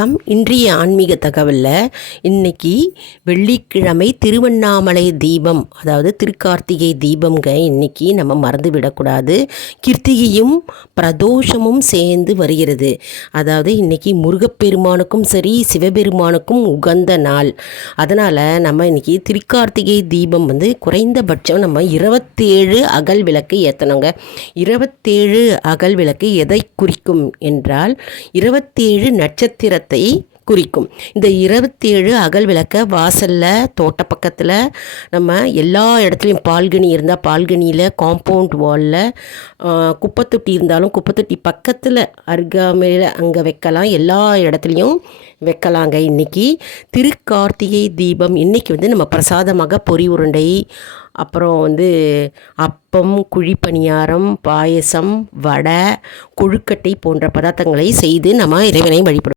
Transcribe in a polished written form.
வணக்கம். இன்றைய ஆன்மீக தகவலில் இன்னைக்கு வெள்ளிக்கிழமை திருவண்ணாமலை தீபம், அதாவது திருக்கார்த்திகை தீபம்ங்க. இன்னைக்கு நம்ம மறந்து விடக்கூடாது. கிருத்திகையும் பிரதோஷமும் சேர்ந்து வருகிறது. அதாவது இன்னைக்கு முருகப்பெருமானுக்கும் சரி சிவபெருமானுக்கும் உகந்த நாள். அதனால் நம்ம இன்னைக்கு திருக்கார்த்திகை தீபம் குறைந்தபட்சம் நம்ம 27 அகல் விளக்கு ஏற்றணுங்க. 27 அகல் விளக்கு எதை குறிக்கும் என்றால் 27 நட்சத்திரத்தை குறிக்கும். இந்த 27 அகல் விளக்க வாசலில், தோட்ட பக்கத்தில், நம்ம எல்லா இடத்துலையும் பால்கனி இருந்தால் பால்கனியில், காம்பவுண்ட் வாலில், குப்பைத்தொட்டி இருந்தாலும் குப்பைத்தொட்டி பக்கத்தில் அருகாமையில் அங்கே வைக்கலாம். எல்லா இடத்துலையும் வைக்கலாங்க. இன்றைக்கி திருக்கார்த்திகை தீபம். இன்றைக்கி நம்ம பிரசாதமாக பொரி உருண்டை, அப்புறம் அப்பம், குழிப்பணியாரம், பாயசம், வடை, கொழுக்கட்டை போன்ற பதார்த்தங்களை செய்து நம்ம இறைவனை வழிபடுவோம்.